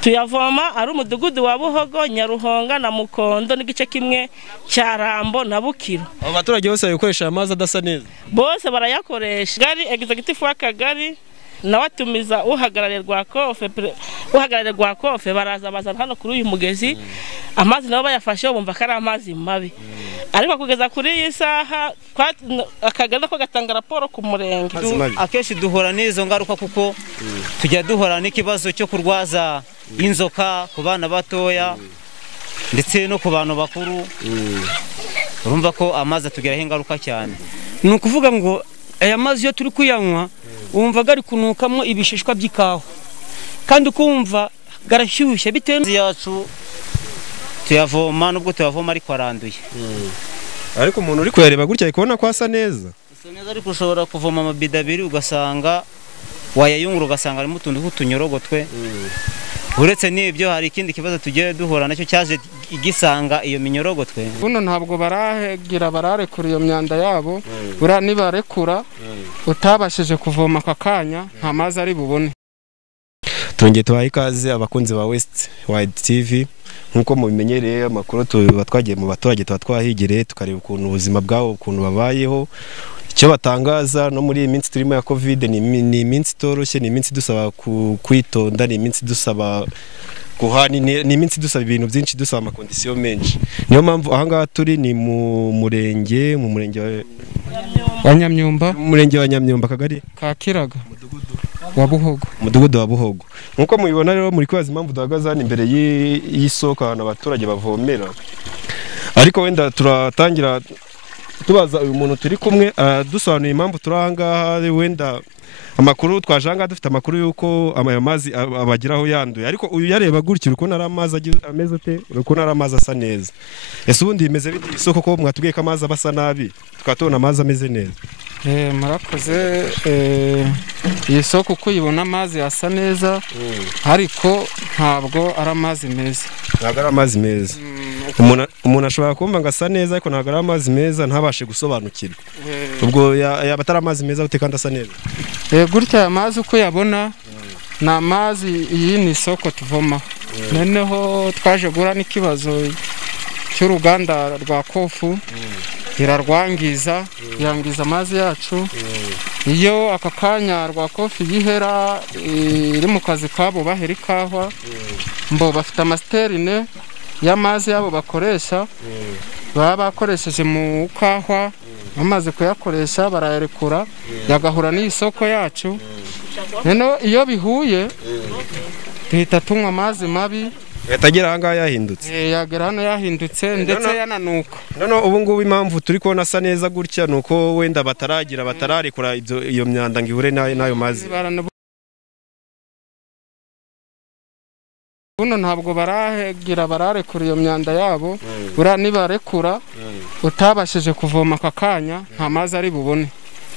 tuyavoma ari umudugudu wa Buhogo, Nyaruhonga na Mukondo n'igice kimwe cya Rambo na Bukiro. Abo baturage bose bakoresha amazi adasa neza, bose barayakoresha. Gari executive w'akagari nawe atumiza uhagarariye rwa kofe baraza bazana hano kuri uyu mugezi, amazi nabo bayafashe bumva ko ari amazi mabi. Ariko kugeza kuri iyi saha akagari ko gatanga raporo ku murenge. Akenshi duhora n'izo ngaruka kuko tujya duhora n'ikibazo cyo kurwaza inzoka ku bana batoya ndetse no ku bantu bakuru. Urumva ko amazi atugiraho ingaruka cyane. Ni ukuvuga ngo aya mazi yo turi kuyanywa wumva gari kunukamo ibishishwa by'ikawa kandi ukumva garashyushye bitewe yacu tuyavoma nubwo tuyavoma ariko aranduye. Ariko umuntu uri kuyareba gutya ikubona ko asa neza. Asa neza ariko ushobora kuvoma amabida abiri ugasanga wayayungura ugasanga arimo utundi k'utunyorogotwe. Uretse n'ibyo hari ikindi kibazo tugiye duhura nacyo cyaje igisanga iyo minyorogotwe. Buno ntabwo bararekura iyo myanda yabo, bura nibarekura utabashije kuvoma akakanya nta mazi ari bubone. Tongeye tubaha ikaze abakunzi ba West Wide TV. Nkuko mubimenyereye amakuru tuba twagiye mu baturage tuba twahigire tukareba ukuntu ubuzima bwabo ukuntu babayeho, icyo batangaza no muri iyi minsi turimo ya Covid. Ni iminsi itoroshye, ni iminsi dusaba kwitonda, ni iminsi dusaba ni iminsi dusaba ibintu byinshi, dusaba amakondisiyo menshi. Niyo mpamvu ahangaha turi ni mu murenge wa Nyamyumba, murenge wa Nyamyumba, akagari ka Kiraga, wa Buhogo, umudugudu wa Buhogo. Nkuko mubibona rero muri kwibaza impamvu duhagaze hano imbere y'isoko ahantu abaturage bavomera. Ariko wenda turatangira tubaza uyu muntu turi kumwe dusobanuye impamvu turahangaha. Wenda amakuru twajanga dufite amakuru yuko ayo mazi abagiraho yanduye, ariko uyu yareba gutyo uko nari amazi ameze ate, uko nari amazi asa neza. Ese ubundi bimeze bite isoko ko mwatubwiye ko amazi abasa nabi tukatubona amazi ameze neza? Murakoze. Iyi soko uko uyibona amazi asa neza, ariko ntabwo ari amazi meza. Ntabwo ari amazi meza. Umuntu ashobora kumva ngo asa neza ariko ntabwo ari amazi meza, ntabashe gusobanukirwa. Ubwo yaba atari amazi meza gute kandi asa neza? Gutya amazi uko yabona ni amazi iyi ni isoko tuvomaho. Noneho twaje guhura n'ikibazo cy'uruganda rwa Kofu, irarwangiza yangiza amazi yacu. Iyo aka kanya rwa Kofi yihera iri mu kazi kabo bahera ikawa, mbo bafite amasterine y'amazi yabo bakoresha, baba bakoresheje mu kawa, bamaze kuyakoresha barayarekura yagahura n'isoko yacu. Neno iyo bihuye duhita tunywa amazi mabi. Yatagera ahangaha yahindutse. Yagera hano yahindutse ndetse yananuka. None ubu ngubu impamvu turi kubona asa neza gutya nuko wenda batararekura iyo myanda ngo ihure n'ayo mazi. Buno ntabwo bararekura iyo myanda yabo, bura nibarekura utabashije kuvoma akakanya nta mazi ari bubone.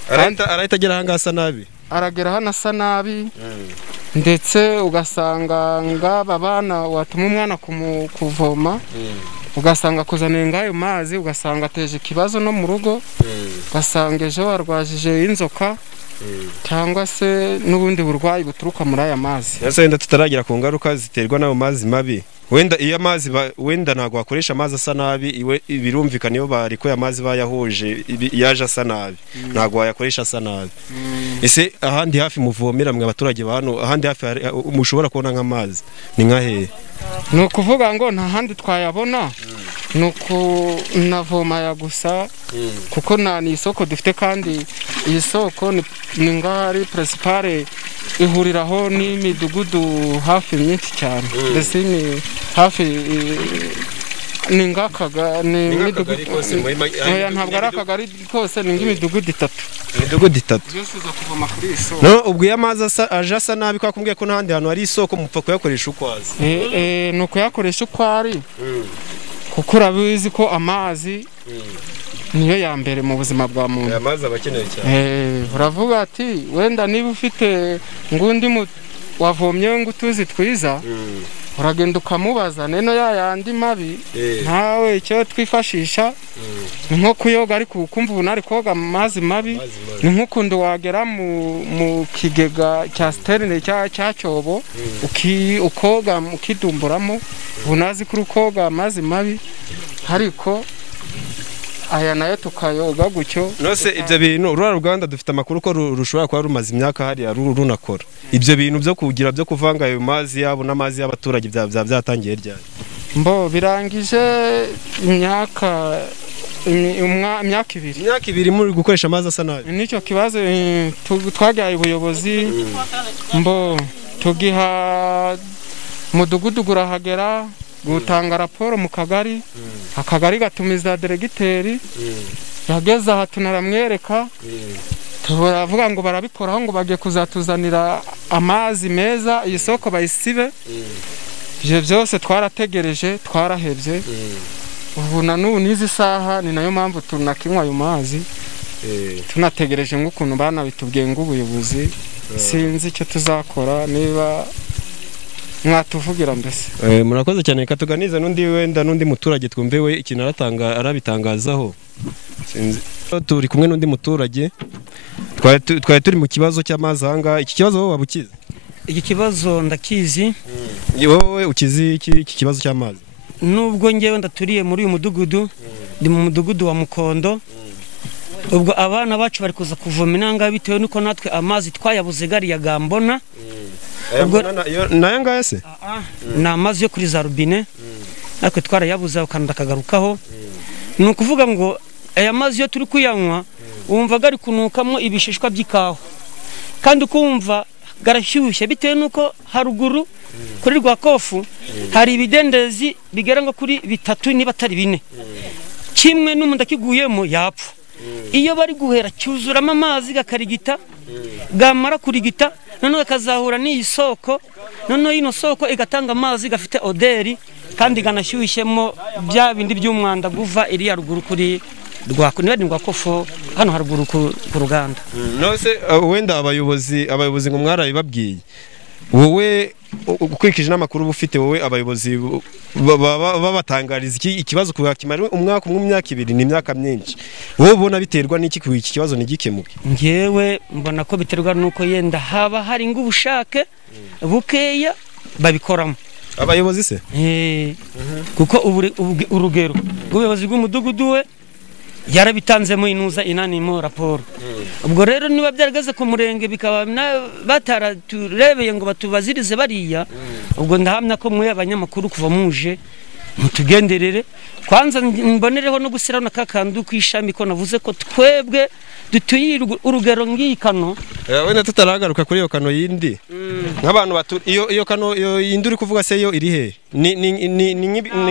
Arahita agera ahangaha asa nabi. Aragera hano asa nabi, ndetse ugasanga ngaba bana watuma umwana kuvoma, ugasanga kuzanira ngayo mazi, ugasanga ateje ikibazo no mu rugo, ugasanga ejo warwajije inzoka cyangwa se n'ubundi burwayi buturuka muri aya mazi. Wenda tutaragira ku ngaruka ziterwa n'ayo mazi mabi. Wenda iyo amazi wenda ntago wakoresha amazi asa nabi, birumvikana iyo barikoye amazi bayahuje yaje asa nabi, ntago wayakoresha asa nabi. Ese ahandi hafi muvomera mwe abaturage hano, ahandi hafi mushobora kubona nk'amazi ni nkahe? Ni ukuvuga ngo nta handi twayabona, nuko navoma ya gusa kuko ni isoko dufite, kandi iyi soko ni ngari principale ihuriraho n'imidugudu hafi myinshi cyane. Mbese ni hafi ni ngakaga ni imidugudu, ntabwo ari akagari kose, ni nk'imidugudu 3. Imidugudu 3 byose uza kuvoma kuri iyi soko. No, ubwo y'amazi aje asa nabi kwa kumbwiye ko n'ahandi hantu hari isoko mupfa kuyakoresha ukwazi. Ni ukuyakoresha uko ari, kuko urabizi ko amazi niyo ya mbere mu buzima bwa muntu. Amazi abakeneye cyane. Uravuga ati wenda niba ufite ngundi wavomye ngo utuzi twiza uragenda ukamubaza neno yandi mabi ntawe icyo twifashisha nko kuyoga ariko ukumva ubu nari koga amazi mabi ni nk'ukundi wagera mu kigega cya sterine cya cyobo ukoga ukidumburamo ubu nazi kuri koga amazi mabi ariko aya nayo tukayoga gutyo. Nose ibyo bintu Uruganda dufite amakuru ko rushobora kuba rumaze imyaka hari runakora ibyo bintu byo kugira byo kuvanga ayo mazi yabo n'amazi y'abaturage byatangiye ryari? Mbo birangije imyaka ibiri muri gukoresha amazi asa nabi. Nicyo kibazo twajyaye ubuyobozi mbo tugiha mudugudu gurahagera gutanga raporo mu kagari akagari gatumiza deregiteri yageze aha tunaramwereka turavuga ngo barabikoraho ngo bagiye kuzatuzanira amazi meza iyi soko bayisibe. Ibyo byose twarategereje twarahebye ubu na n'ubu n'izi saha ni nayo mpamvu tunakinywa ayo mazi tunategereje nk'ukuntu bana bitubwiye ngo ubuyobozi sinzi icyo tuzakora niba mwatuvugira mbese. Murakoze cyane katuganiza n'undi muturage twumve we ikintu arabitangazaho. Turi kumwe n'undi muturage twari turi mu kibazo cy'amazi hanga. Iki kibazo wowe wabukize? Iki kibazo ndakizi. Wowe ukizi iki kibazo cy'amazi? Nubwo ngewe ndaturiye muri uyu mudugudu ndi mu mudugudu wa Mukondo ubwo abana bacu bari kuza kuvoma inanga bitewe nuko natwe amazi twayabuze gari ya Gambona. Nayo ngaya se? Ni amazi yo kuri za rubine natwe twarayabuze ukanda kagarukaho. Ni ukuvuga ngo aya mazi yo turi kuyanywa wumva gari kunukamo ibishishwa by'ikawa kandi ukumva garashyushye bitewe nuko haruguru kuri Rwakofu hari ibidendezi bigera ngo kuri 3 niba atari 4 kimwe n'umuntu akiguyemo yapfa. Iyo bari guhera cyuzuramo amazi gakarigita gamara kurigita none akazahura n'iyi soko none ino soko igatanga amazi gafite oderi kandi ganashyushyemo bya bindi by'umwanda guva iri ya ruguru kuri Rwakofu hano haruguru ku Ruganda. Nose wenda abayobozi ngo mwarabibabwiye wowe ukwikije n'amakuru bufite wowe abayobozi babatangariza ikibazo kubakimara umwaka umwe imyaka 2 ni imyaka myinshi wowe ubona biterwa n'iki ku iki kibazo nigikemuke? Ngewe mbona ko biterwa nuko yenda haba hari ngubushake bukeya babikoramo abayobozi se kuko urugero ubuyobozi bw'umudugudu we yarabitanzemo inuza inanimo raporo. Ubwo rero niba byaragaze ku Murenge bikaba bataraturebeye ngo batubazirize bariya ubwo ndahamya ko mwe abanyamakuru kuva muje mutugenderere kwanza mbonereho no gusiraho nakakandu kwishami ko navuze ko twebwe dutuye urugero ngikano wenda tutaragaruka kuri iyo kano yindi nk'abantu iyo kano yindi uri kuvuga se yo iri he ni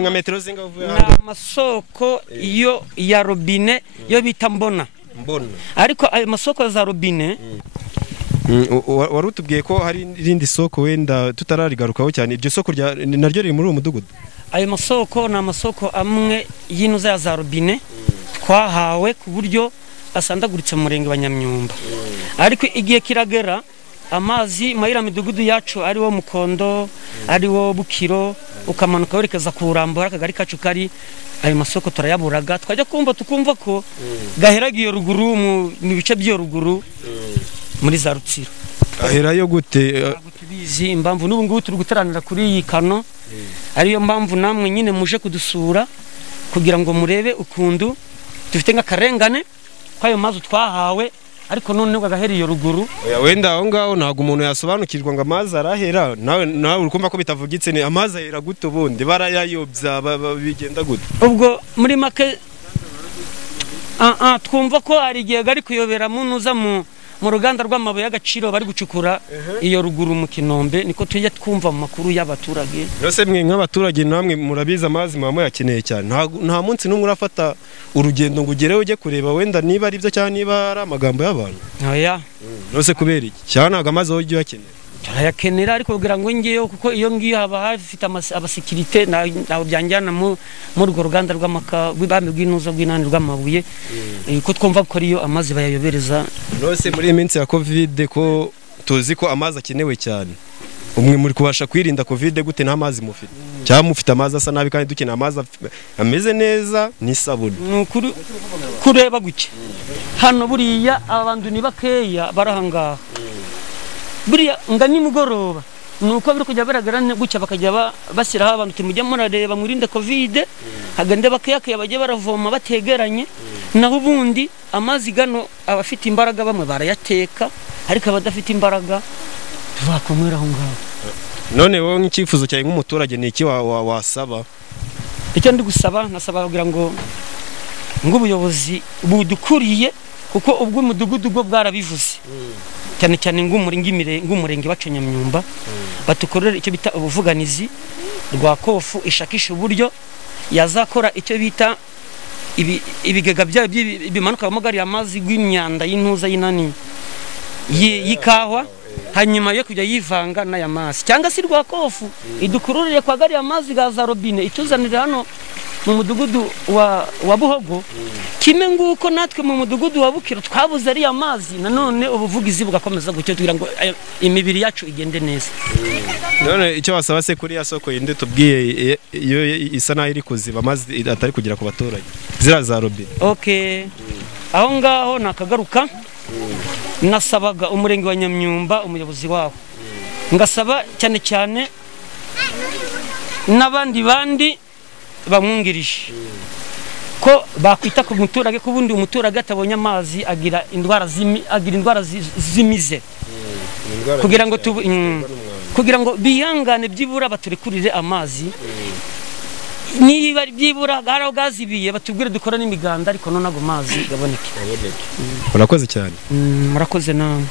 nka metero zinga uvuye amasoko iyo ya robine yo bita mbona ariko ayo masoko za robine warutubwiye ko hari irindi soko wenda tutararigarukaho cyane iryo soko naryo riri muri uwo mudugudu. Ayo masoko ni amasoko amwe y'inuza za robine twahawe ku buryo asandaguritse mu Murenge wa Nyamyumba ariko igihe kiragera amazi mayira midugudu yacu ari wo Mukondo ari wo Bukiro ukamanuka werekeza ku Rambura akagari kacu kari ayo masoko turayaburaga twajya tukumva ko gaheragiye ruguru mu bice byo ruguru muri za Rutsiro. Aherayo gute? Tubizi impamvu n'ubu ngubu turi guteranira kuri iyi kano ariyo mpamvu namwe nyine muje kudusura kugira ngo murebe ukundu dufite nk'akarengane kwayo mazi twahawe ariko none gahera iyo ruguru. Wenda aho ngaho ntago umuntu yasobanukirwa ngo amazi arahera nawe urukumva ko bitavugitse ni amazi ahera gute ubundi barayayobya bigenda gute? Ubwo muri make twumva ko ari igihe gari kuyobera munuza mu ruganda rw'amabuye y'agaciro bari gucukura iyo ruguru mu Kinombe niko tujya twumva mu makuru y'abaturage. Yose mwe nk'abaturage namwe murabiza amazi mama yakeneye cyane nta munsi n'umwe urafata urugendo ngo ugereho ujye kureba wenda niba ari byo cyane niba ari amagambo y'abantu. Oya nose kubera iki cyane amazi aho ujye yakeneye turayakenera ariko kugira ngo ngiyeyo kuko iyo ngiyo haba hafite abasekirite naho byanjyana mu urwo ruganda rw'amabami rw'inuza rw'inani rw'amabuye ko twumva ko ariyo amazi bayayobereza. Nose muri iyi minsi ya Covid ko tuzi ko amazi akenewe cyane umwe muri kubasha kwirinda covid gute nta mazi mufite cyangwa mufite amazi asa nabi kandi dukeneye amazi ameze neza n'isabune nukuri kureba guke hano buriya abantu ni bakeya barahangaha buriya nga nimugoroba nuko biri kujya baragara gucya bakajya bashyiraho abantu tumujya murareba mwirinde covid hagande bakeyakeye bajye baravoma bategeranye naho ubundi amazi gano abafite imbaraga bamwe barayateka ariko abadafite imbaraga tuvakomera aho ngaho. None wowe nk'icyifuzo cyawe nk'umuturage ni iki wasaba? Icyo ndi gusaba nasaba kugira ngo ubuyobozi budukuriye kuko ubwo umudugudu bwo bwarabivuze cyane cyane ng'umurenge wacu Nyamyumba batukorera icyo bita ubuvuganizi rwa kofu ishakisha uburyo yazakora icyo bita ibigega bya bimanuka mu gari amazi gw'imyanda y'intuza y'inani y'ikawa hanyuma yo kujya yivanga n'aya mazi cyangwa se rwa kofu idukururire kwa gari amazi gaza robine ituzanira hano mu mudugudu wa Buhogo kimwe nguko natwe mu mudugudu wa Bukiro twabuze ari amazi nanone ubuvugizi bugakomeza gucyo tugira ngo imibiri yacu igende neza. None icyo wasaba se kuri ya soko yinde tubwiye iyo isa naho iri kuziba amazi atari kugira ku baturage zira za robine. Okay. Aho ngaho nakagaruka nasabaga umurenge wa Nyamyumba umuyobozi waho ngasaba cyane cyane n'abandi bamwungirije ko bakwita ku muturage ko bundi umuturage atabonye amazi agira indwara zimize kugira ngo bihangane byibura baturekurire amazi niba byibura garaho gazibiye batubwire dukora n'imiganda ariko none ago mazi gaboneke. Urakoze cyane. Murakoze namwe.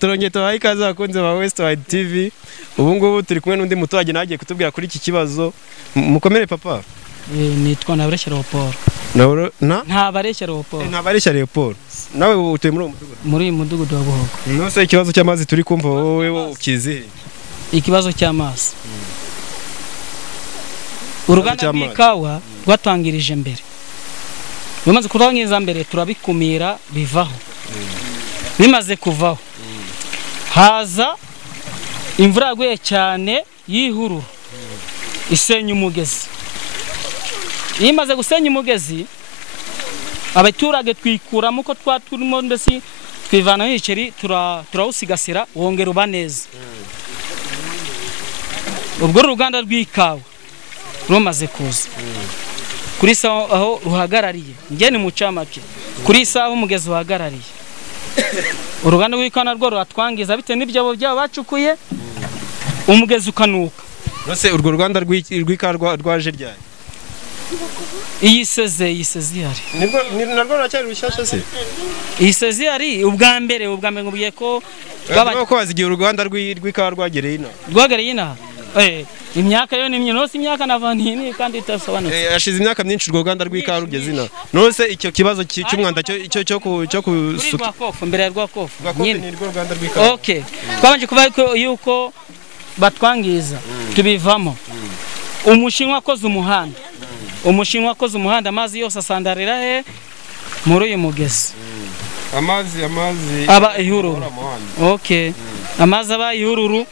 Turongeye tubaha ikaze abakunzi ba Westwide TV. Ubu ngubu turi kumwe n'undi muturage nagiye kutubwira kuri iki kibazo. Mukomere papa. Nitwa Nabareshya Leopold. Ntabareshya Leopold. Ntabareshya Leopold. Nawe utuye muri uwo mudugudu? Muri mudugudu wa Buhogo. Nose ikibazo cy'amazi turi kumva wowe ukizihe? Ikibazo cy'amazi. Uruganda rw'ikawa rwatangirije mbere. Bimaze kurangiza mbere turabikumira bivaho. Bimaze kuvaho. Haza imvura yaguye cyane yihururu. Isenya umugezi. Imaze gusenya umugezi abaturage twikuramo ko twaturimo ndetse twivana n'iceri turawusigasira wongera uba neza. Ubwo uruganda rw'ikawa rumaze kuza kuri saho aho ruhagarariye nge ni mucamake kuri saho umugezi uhagarariye uruganda rw'ikawa narwo ruratwangiza bite n'ibyo byabo bacukuye umugezi ukanuka. Nose urwo ruganda rw'ikawa rwaje ryari? Iyi seze yari narwo racyari rushyashya se? Iyi seze yari ubwa mbere ngubiye ko bazigiye uruganda rw'ikawa rwagereye ina imyaka yo nimye nose imyaka navantini kandi itasobanutse yashize imyaka myinshi urwo ruganda rw'ikawa rugeze ina. Nose icyo kibazo cy'umwanda cyo kusuka mbere rwa kofu nyine rwo ruganda rw'ikawa. Okay twabanje kuba yuko batwangiza tubivamo umushinwa akoze umuhanda amazi yose asandarira he muri uyu mugezi amazi aba ihururu. Okay amazi aba ihururu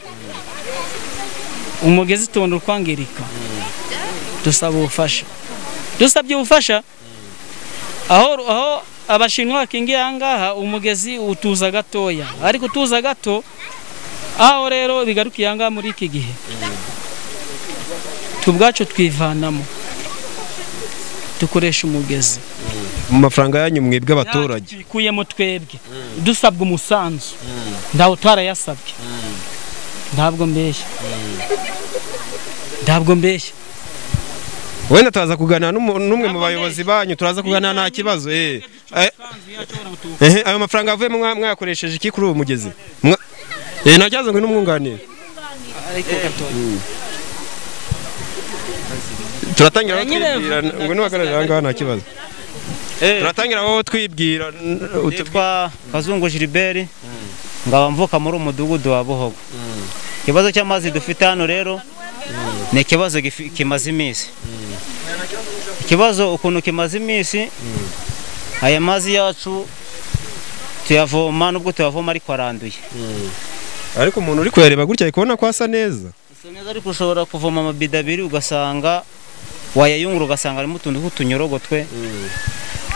umugezi tubona urkwangirika dusaba ubufasha dusabye ubufasha aho abashinwa bakingiye ahangaha umugezi utuza gatoya ariko utuza gato aho rero bigarukiye ahangaha muri iki gihe tubwacu twivanamo dukoresha umugezi mu mafaranga yanyu mwebwe abaturage twikuyemo twebwe dusabwa umusanzu ndaho twarayasabye ntabwo mbeshya wenda turaza kuganira n'umwe mu bayobozi banyu turaza kuganira nta kibazo. Ayo mafaranga avuye mwakoresheje iki kuri uwo mugezi? Nta kibazo ngo n'umwunganire turatangira aho twibwira ngo nuhagararira ahangaha nta kibazo. Turatangira aho twibwira. Nitwa Kazungu Gilbert ngaba mvuka muri umudugudu wa Buhogo. Ikibazo cy'amazi dufite hano rero ni ikibazo kimaze iminsi. Ikibazo ukuntu kimaze iminsi aya mazi yacu tuyavoma nubwo tuyavoma ariko aranduye. ariko umuntu uri kuyareba gutya ari kubona ko asa neza. Asa neza ariko ushobora kuvoma amabido abiri ugasanga wayayungura ugasanga harimo utuntu tw'utunyorogotwe.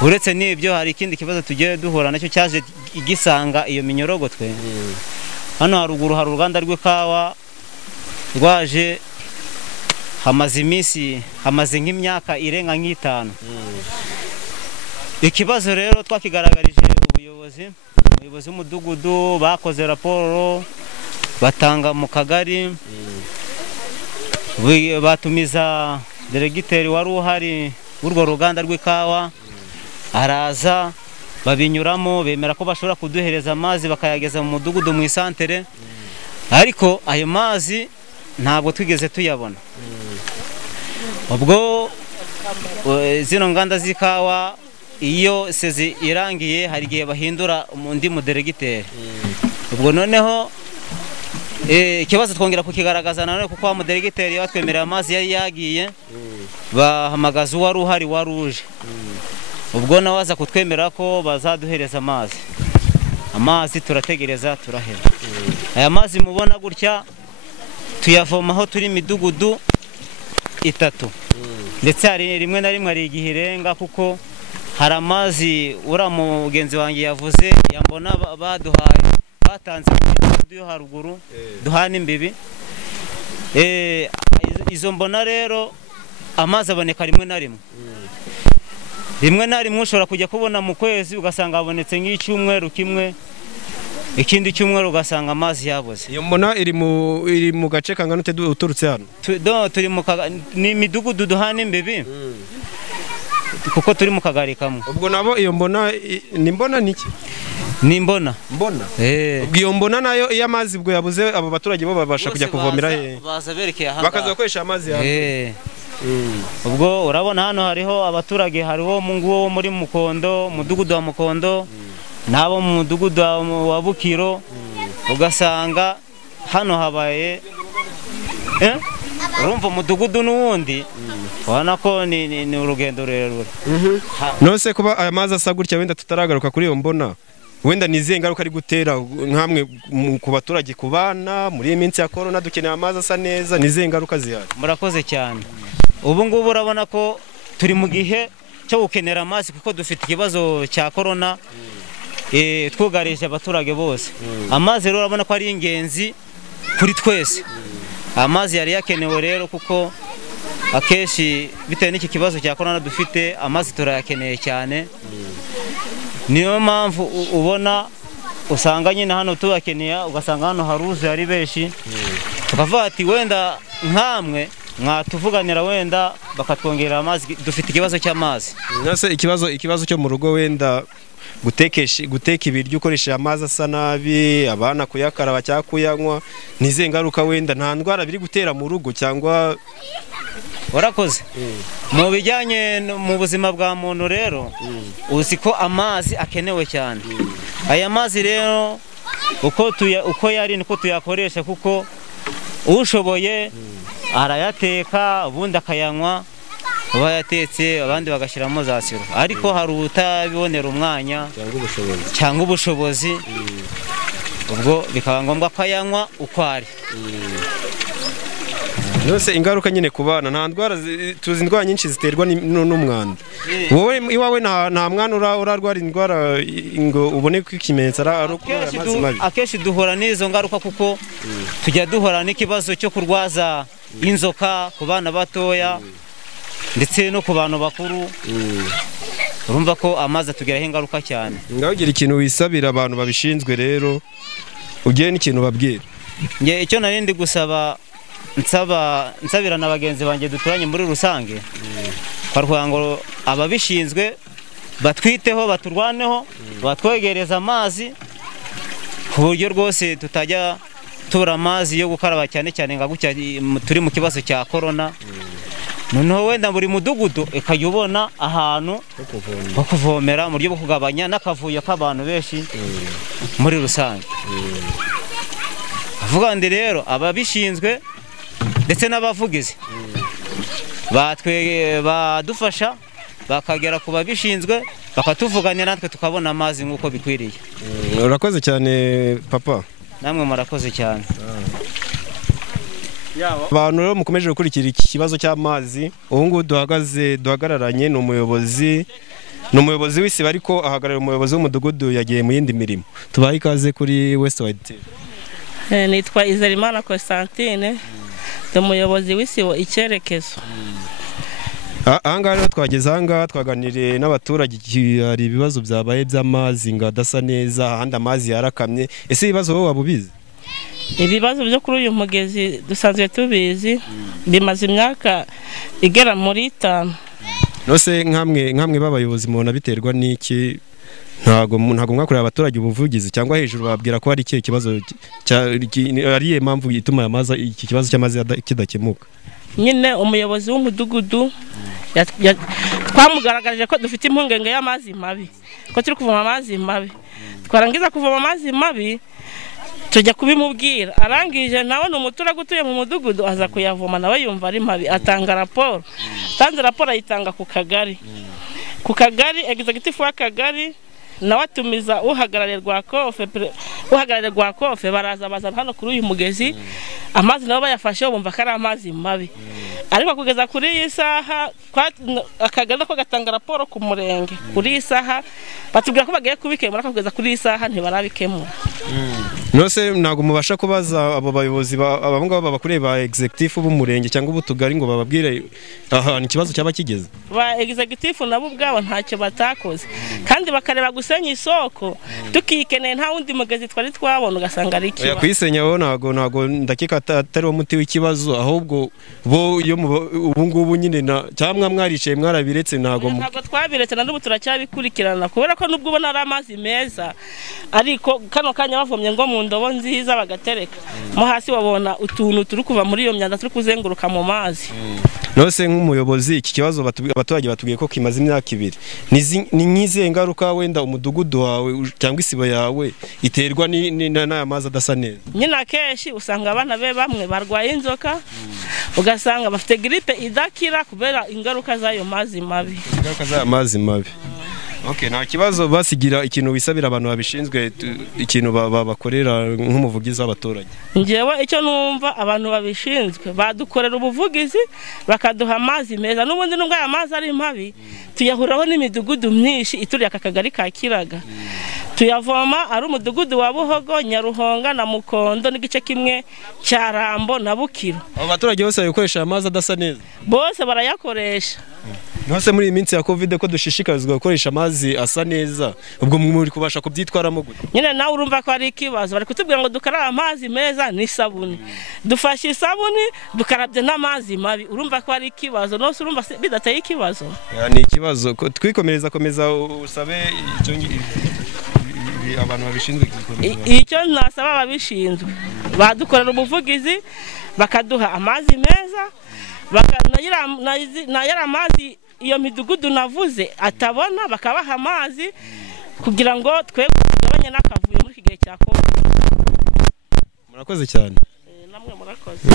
Uretse n'ibyo hari ikindi kibazo tugiye duhura nacyo cyaje igisanga iyo minyorogotwe. Hano haruguru hari uruganda rw'ikawa rwaje hamaze nk'imyaka irenga nk'itanu. Ikibazo rero twakigaragarije ubuyobozi w'umudugudu, bakoze raporo batanga mu kagari, batumiza deregiteri wari uhari w'urwo ruganda rw'ikawa, araza babinyuramo bemera ko bashobora kuduhereza amazi bakayageza mu mudugudu mu isantere, ariko ayo mazi ntabwo twigeze tuyabona. Ubwo zino nganda z'ikawa iyo sezi irangiye hari igihe bahindura undi muderegiteri. Ubwo noneho ikibazo twongera kukigaragaza nanone kuko wa muderegiteri batwemerera amazi yari yagiye, bahamagaza uwari uhari wari uje. Ubwo nawe aza kutwemera ko bazaduhereza amazi turategereza turaheba. Aya mazi mubona gutya tuyavomaho turi imidugudu 3, ndetse hari rimwe na rimwe ari igihe irenga kuko hari amazi uriya mugenzi wanjye yavuze yambona baduhaye batanze mu midugudu yo haruguru duhana imbibi. Izo mbona rero amazi aboneka rimwe na rimwe ushobora kujya kubona mu kwezi ugasanga habonetse nk'icyumweru kimwe, ikindi cyumweru ugasanga amazi yaboze. Iyo mbona iri mu gace kangana uturutse hano? Turi ni imidugudu duhana imbibi kuko turi mu kagari kamwe. Ubwo nabo iyo mbona ni mbona niki? Ni mbona. Ubwo iyo mbona nayo iyo amazi bwo yabuze abo baturage bo babasha kujya kuvomera he? Baza berekeye aha. Bakaza gukoresha amazi yawe. Ubwo urabona hano hariho abaturage, hariho munguwo muri Mukondo, mudugudu wa Mukondo, nabo mu mudugudu wa Bukiro, ugasanga hano habaye urumva umudugudu n'uwundi ubona ko ni urugendo rurerure. Nose kuba aya mazi asa gutya wenda tutaragaruka kuri iyo mbona, wenda nizihe ngaruka ari gutera nkamwe ku baturage, ku bana muri iyi minsi ya corona dukeneye amazi asa neza, nizihe ngaruka zihari? Murakoze cyane. Ubu ngubu urabona ko turi mu gihe cyo gukenera amazi kuko dufite ikibazo cya corona twugarije abaturage bose. Amazi rero urabona ko ari ingenzi kuri twese. Amazi yari yakenewe rero kuko akeshi bitewe n'iki kibazo cya corona dufite, amazi turayakeneye cyane. Niyo mpamvu ubona usanga nyine hano tubakeneye, ugasanga hano haruze ari benshi, tukavuga ati wenda nkamwe mwatuvuganira wenda bakatwongerera amazi, dufite ikibazo cy'amazi. Nase ikibazo cyo mu rugo wenda guteka ibiryo ukoresheje amazi asa nabi, abana kuyakaraba cyangwa kuyanywa, nizihe ngaruka wenda nta ndwara biri gutera mu rugo cyangwa? Warakoze. Mu bijyanye mu buzima bwa muntu rero uzi ko amazi akenewe cyane. Aya mazi rero uko yari niko tuyakoresha kuko ushoboye arayateka ubundi akayanywa, bayatetse abandi bagashyiramo za siro, ariko hari utabibonera umwanya cyangwa ubushobozi, ubwo bikaba ngombwa ko ayanywa uko ari. Yose ingaruka nyine ku bana, nta ndwara tuzi indwara nyinshi ziterwa n'umwanda. Wowe iwawe nta mwana urarwara indwara ngo ubone ko ikimenyetso ari ukubera amazi mabi? Akenshi duhura n'izo ngaruka kuko tujya duhura n'ikibazo cyo kurwaza inzoka ku bana batoya ndetse no ku bantu bakuru. Urumva ko amazi atugiraho ingaruka cyane. Ngaho ugira ikintu wisabira abantu babishinzwe rero, ugiye n'ikintu babwira? Nge icyo narindi gusaba nsabira na bagenzi banjye duturanye muri rusange, twarwanga ngo ababishinzwe batwiteho, baturwaneho, batwegereza amazi ku buryo rwose tutajya tubura amazi yo gukaraba, cyane cyane nga gutya turi mu kibazo cya corona. Noneho wenda buri mudugudu ikajya ubona ahantu ho kuvomera mu buryo bwo kugabanya n'akavuyo k'abantu benshi muri rusange. Avuga ndi rero ababishinzwe ndetse n'abavugizi badufasha bakagera ku babishinzwe bakatuvuganira natwe tukabona amazi nk'uko bikwiriye. Urakoze cyane papa. Namwe murakoze cyane. Abantu rero mukomeje gukurikira iki kibazo cy'amazi, ubu ngubu duhagararanye n'umuyobozi w'isibo ariko ahagarara umuyobozi w'umudugudu yagiye mu yindi mirimo. Tubaye ikaze kuri Westwide TV. Nitwa Izerimana Constantine, ndi umuyobozi w'isibo icyerekezo. Ahangaha rero twageze ahangaha twaganiriye n'abaturage, hari ibibazo byabaye by'amazi ngo adasa neza, ahandi amazi yarakamye. Ese ibibazo wowe waba ubizi? Ibibazo byo kuri uyu mugezi dusanzwe tubizi, bimaze imyaka igera muri 5. Nose nkamwe b'abayobozi mubona biterwa n'iki? Ntago mwakorera abaturage ubuvugizi cyangwa hejuru babwira ko hari ikihe kibazo ariye mpamvu ituma amazi iki kibazo cy'amazi kidakemuka? Nyine umuyobozi w'umudugudu twamugaragaje ko dufite impungenge y'amazi mabi, ko turi kuvoma amazi mabi. Twarangiza kuvoma amazi mabi tujya kubimubwira, arangije nawe n'umuturage utuye mu mudugudu aza kuyavoma, nawe yumva ari mabi, atanga raporo. Tanze raporo ayitanga ku kagari, executive w'akagari nawe atumiza uhagarariye rwa kofe baraza bazana hano kuri uyu mugezi, amazi nabo bayafashe bumva ko ari amazi mabi. Ariko kugeza kuri iyi saha akagari ko gatanga raporo ku murenge, kuri iyi saha batubwira ko bagiye kubikemura, kugeza kuri iyi saha ntibarabikemura. Nose ntago mubasha kubaza abo bayobozi abo ngabo babakuriye ba executive b'umurenge cyangwa ubutugari ngo bababwire aha ni ikibazo cyaba kigeze? Ba executive nabo ubwabo ntacyo batakoze, kandi bakareba gusenya isoko tukikeneye nta wundi mugezi twari twabona, ugasanga ari ikibazo. Kwisenya wo ntago ndakeka atari wo muti w'ikibazo, ahubwo bo iyo ubu ngubu nyine cyangwa mwaricaye mwarabiretse? Ntago twabiretse na n'ubu turacyabikurikirana, kubera ko nubwo ubona ari amazi meza, ariko kano kanya bavomye ngo mu ndobo nziza bagatereka mo hasi, wabona utuntu turi kuva muri iyo myanda turi kuzenguruka mu mazi. Nose nk'umuyobozi iki kibazo abaturage batubwiye ko kimaze imyaka 2, ni nk'izihe ngaruka wenda umudugudu wawe cyangwa isibo yawe iterwa n'aya mazi adasa neza? Nyine akenshi usanga abana be bamwe barwaye inzoka, ugasanga bafite gripe idakira kubera ingaruka z'ayo mazi mabi. Okay, nta kibazo basigira ikintu wisabira abantu babishinzwe, ikintu babakorera nk'umuvugizi w'abaturage? Ngewe icyo numva abantu babishinzwe badukorera ubuvugizi bakaduha amazi meza. N'ubundi nubwo aya mazi ari mabi tuyahuraho n'imidugudu myinshi ituriye aka kagari ka Kiraga, tuyavoma ari umudugudu wa Buhogo, Nyaruhonga na Mukondo n'igice kimwe cya Rambo na Bukiro. Abo baturage bose bakoresha amazi adasa neza? Bose barayakoresha. Nose muri iminsi ya Covid ko dushishikarizwa gukoresha amazi asa neza, ubwo muri kubasha kubyitwaramo gute? Nyine nawe urumva ko ari ikibazo, bari kutubwira ngo dukarabe amazi meza n'isabuni, dufashe isabuni dukarabye n'amazi mabi, urumva ko ari ikibazo. Nose urumva bidateye ikibazo? Ni ikibazo. Twikomereza komeza usabe abantu babishinzwe. Icyo nasaba ababishinzwe badukorera ubuvugizi bakaduha amazi meza, bakanagira amazi iyo midugudu navuze atabona, bakabaha amazi kugira ngo twebwe tugabanye n'akavuyo muri iki gihe cya Covid. Murakoze cyane. Namwe murakoze.